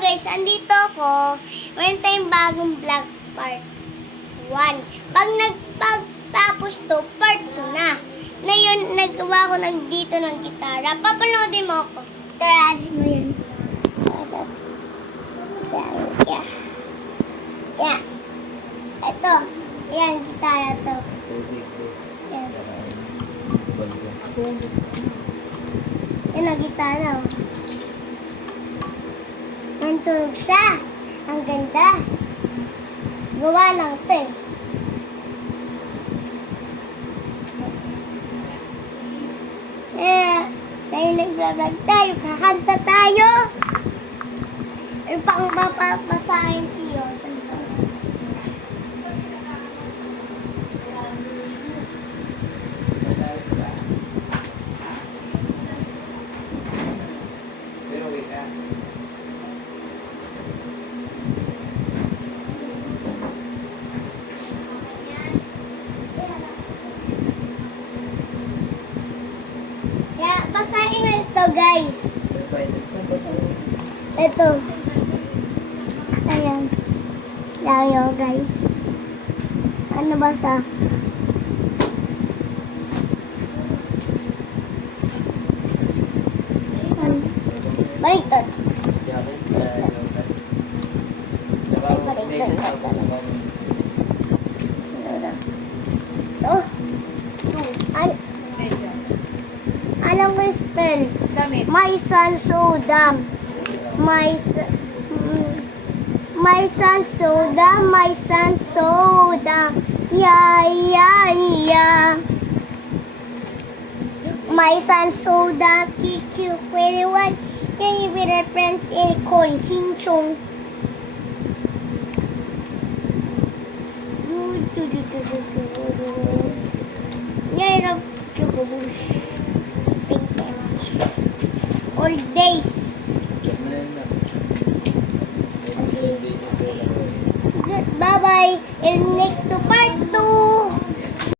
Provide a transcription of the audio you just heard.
guys, andito ako. Meron tayong bagong vlog part 1. Pag nagpagtapos to, part 2 na. Ngayon, nagawa ko dito ng gitara. Papanoodin mo ako. Taraas mo yan. Yeah. Yeah. Ito. Yan, gitara to. Yan. Yan ang gitara. Oh. Nantulog siya. Ang ganda. Gawa lang ito eh. Tayo nag-vlog tayo. Kakanta tayo. Ano pang mapapasahin si Yosan? Basahin mo ito, guys. Ito. Ayan. Layo, guys. Ano basa? Baliktad. Oh. Alam mo yung spell? My son so dumb. My son so dumb. My son so dumb. Yeah, yeah, yeah. My son so dumb. QQ 21. Can you be the friends in Kon Ching Chong? Yeah, thanks so much. All days. Good. Bye-bye. And next to part 2.